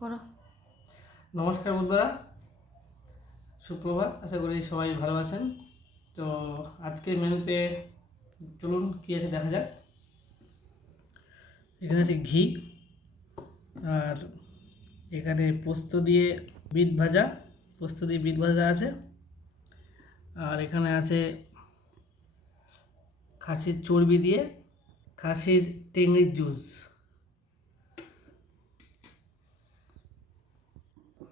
করো। নমস্কার বন্ধুরা, সুপ্রভাত। আশা করি সবাই ভালো আছেন। তো আজকের মেনুতে চলুন কী আছে দেখা যাক। এখানে আছে ঘি, আর এখানে পোস্ত দিয়ে বিট ভাজা আছে, আর এখানে আছে খাসির চর্বি দিয়ে খাসির টেংরির জুস।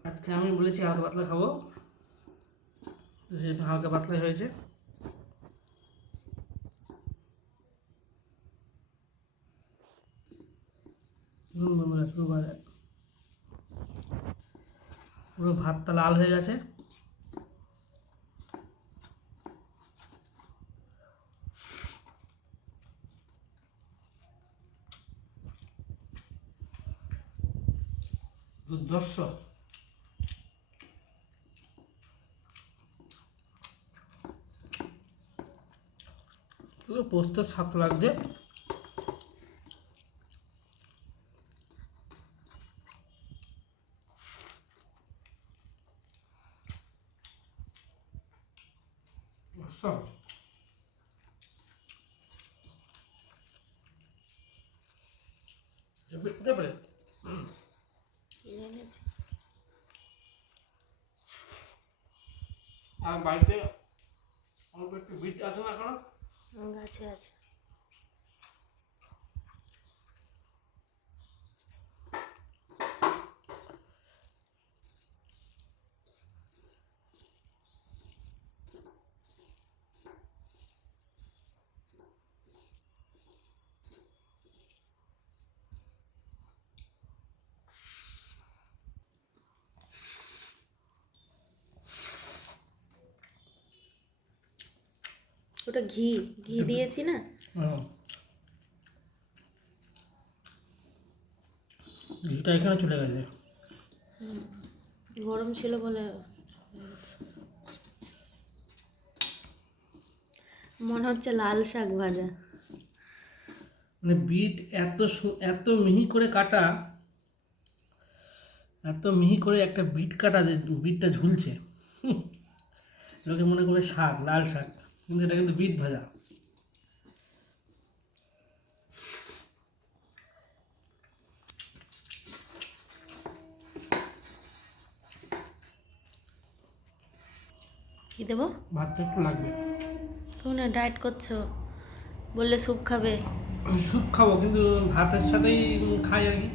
আজকে আমি বলেছি হালকা পাতলা খাবো, তো সেটা হালকা পাতলাই হয়েছে। বন্ধুরা পুরো ভাতটা লাল হয়ে গেছে। দুর্ধর্ষ। পুরো পোস্তর স্বাদ লাগছে। অসম। খেতে পারে। আর বাড়িতে অল্প একটু বিট আছে না এখন? গাছে আছে। ওটা ঘি দিয়েছি না। ঘিটা এখানে চলে গেছে। গরম ছিল বলে মনে হচ্ছে লাল শাক ভাজা। মানে বিট এত মিহি করে কাটা, এত মিহি করে একটা বিট কাটা, যে বিটটা ঝুলছে। লোকে মনে করে শাক, লাল শাক, কিন্তু এটা কিন্তু বিট ভাজা। কি দেবো? ভাতটা একটু লাগবে। তুমি না ডায়েট করছো, বললে স্যুপ খাবে। স্যুপ খাবো, কিন্তু ভাতের সাথেই খাই আর কি।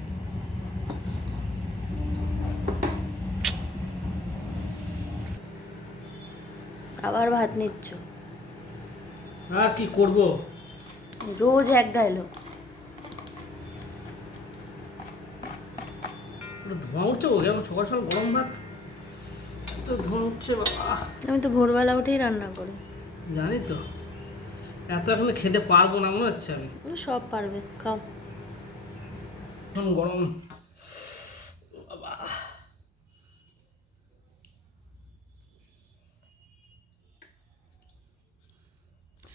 আবার ভাত নিচ্ছ? আর কি করব? রোজ এক ডায়লগ। পুরো ধোঁয়া উঠছে গো, যেমন সকাল সকাল গরম ভাত, এত ধোঁয়া উঠছে বাবা। আমি তো ভোরবেলা উঠেই রান্না করি। জানি তো, এত এখন খেতে পারবো না মনে হচ্ছে আমি। সব পারবে, খাও। এখন গরম বাবা।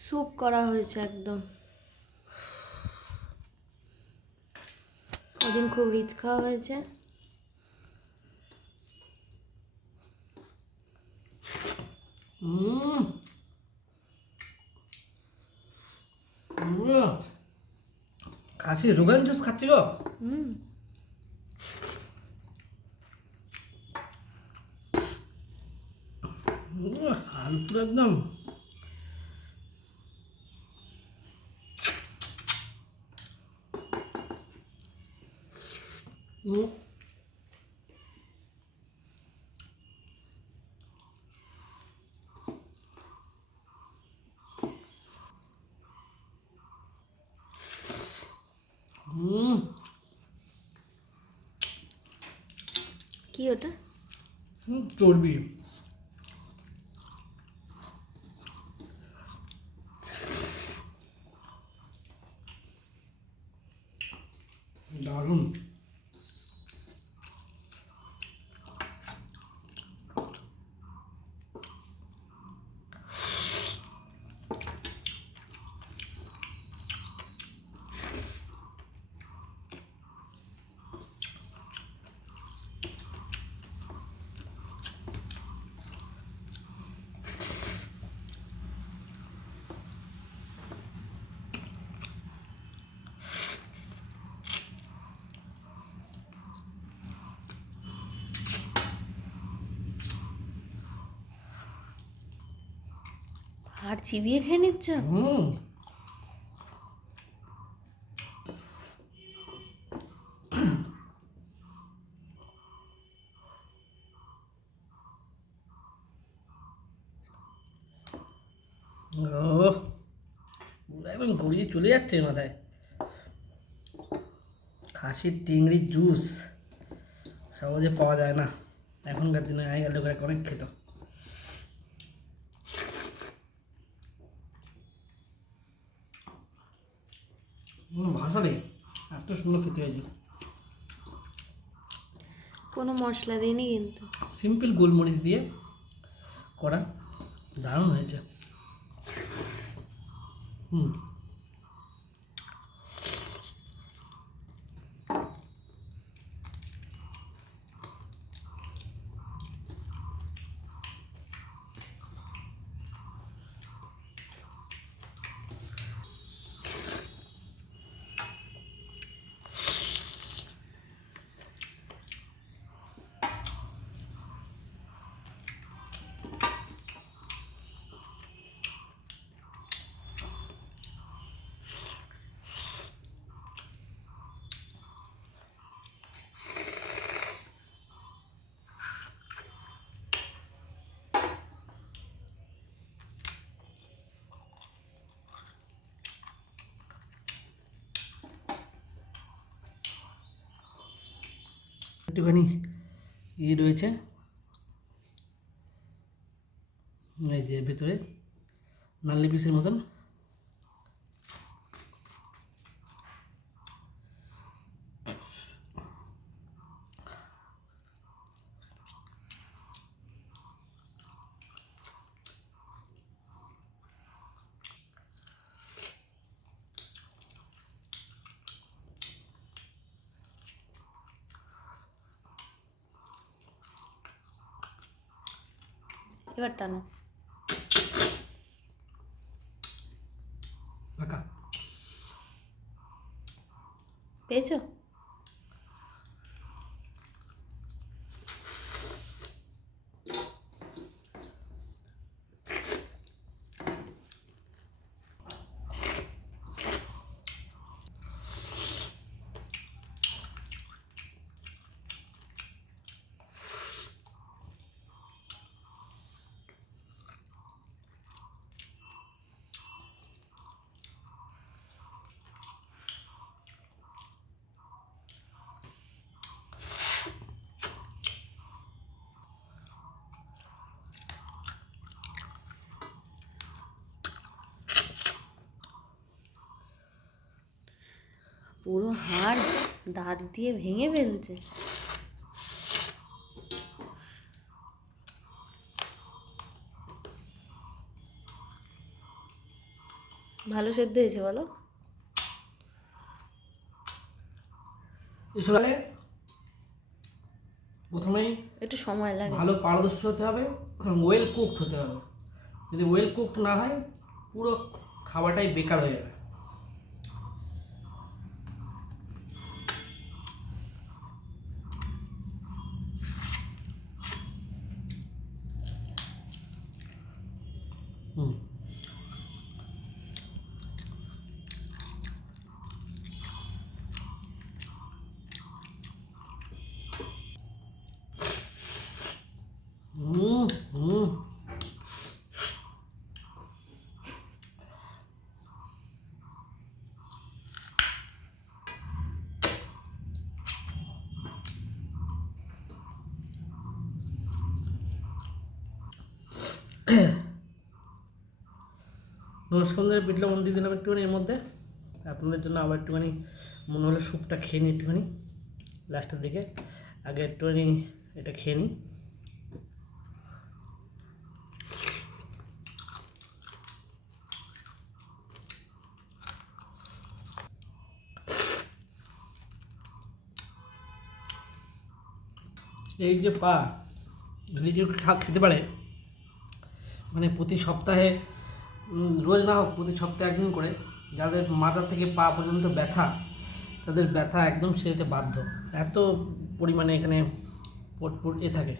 স্যুপ করা হয়েছে একদম। ওদিন খুব রিচ খাওয়া হয়েছে। খাসি রোগান জুস খাচ্ছি গো। আলু পুরো একদম। কি ওটা? চর্বি। দারুণ। আর চিবিয়ে খেয়ে নিচ্ছ? হুম। ও একদম গড়িয়ে চলে যাচ্ছে মাথায়। খাসির চিংড়ির জুস সহজে পাওয়া যায় না এখনকার দিনে, আগেকার লোকেরা অনেক খেত। ভাষা নেই, এত সুন্দর খেতে হয়েছে। কোনো মশলা দিইনি কিন্তু। সিম্পল গোলমরিচ দিয়ে করা, দারুণ হয়েছে। হুম। একটুখানি রয়েছে এই যে ভেতরে নাল্লি পিসের মতন। এবার টানো। ফাঁকা পেয়েছো? পুরো হাড় দাঁত দিয়ে ভেঙে ফেলছে। ভালো সেদ্ধ হয়েছে বলো? এসব প্রথমেই একটু সময় লাগে। ভালো পারদর্শী হতে হবে, ওয়েল কুকড হতে হবে। যদি ওয়েল কুকড না হয় পুরো খাবারটাই বেকার হয়ে যাবে। হুম। হুম হুম। নমস্কার, বিট লবণ দিয়ে দিলাম একটুখানি এর মধ্যে। আপনাদের জন্য আবার একটুখানি মনে হলো স্যুপটা খেয়ে নিই একটুখানি লাস্টের দিকে। আগে একটুখানি এটা খেয়ে নিই। এই যে পা নিজে খেতে পারে, মানে প্রতি সপ্তাহে, রোজ না হোক প্রতি সপ্তাহে একদিন করে, যাদের মাথা থেকে পা পর্যন্ত ব্যথা, তাদের ব্যথা একদম সেরে বাধ্য। এত পরিমাণে এখানে থাকে।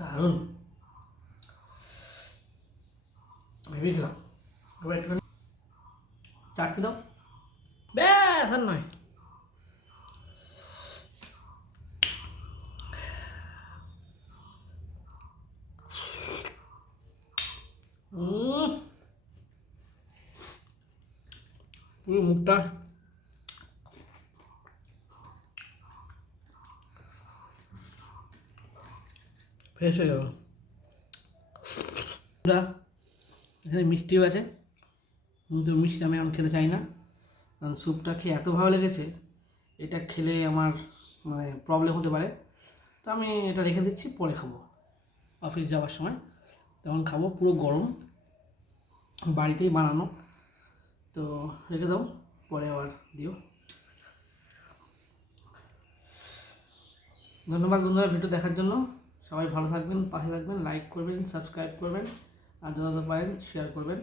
দারুণ ভেবে খেলাম। এবার একটুখানি চাটনি দাও, ব্যাস আর নয়। পুরো মুখটা ফ্রেশ হয়ে গেল। এখানে মিষ্টিও আছে, কিন্তু মিষ্টি আমি এখন খেতে চাই না, কারণ স্যুপটা খেয়ে এত ভালো লেগেছে, এটা খেলে আমার মানে প্রবলেম হতে পারে। তো আমি এটা রেখে দিচ্ছি, পরে খাবো অফিস যাওয়ার সময়, তখন খাবো। পুরো গরম, বাড়িতেই বানানো, তো রেখে দাও, পরে আবার দিও। ধন্যবাদ বন্ধুরা ভিডিও দেখার জন্য। সবাই ভালো থাকবেন, পাশে থাকবেন, লাইক করবেন, সাবস্ক্রাইব করবেন, আর যত পারেন শেয়ার করবেন।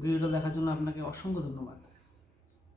ভিডিওটা দেখার জন্য আপনাকে অসংখ্য ধন্যবাদ।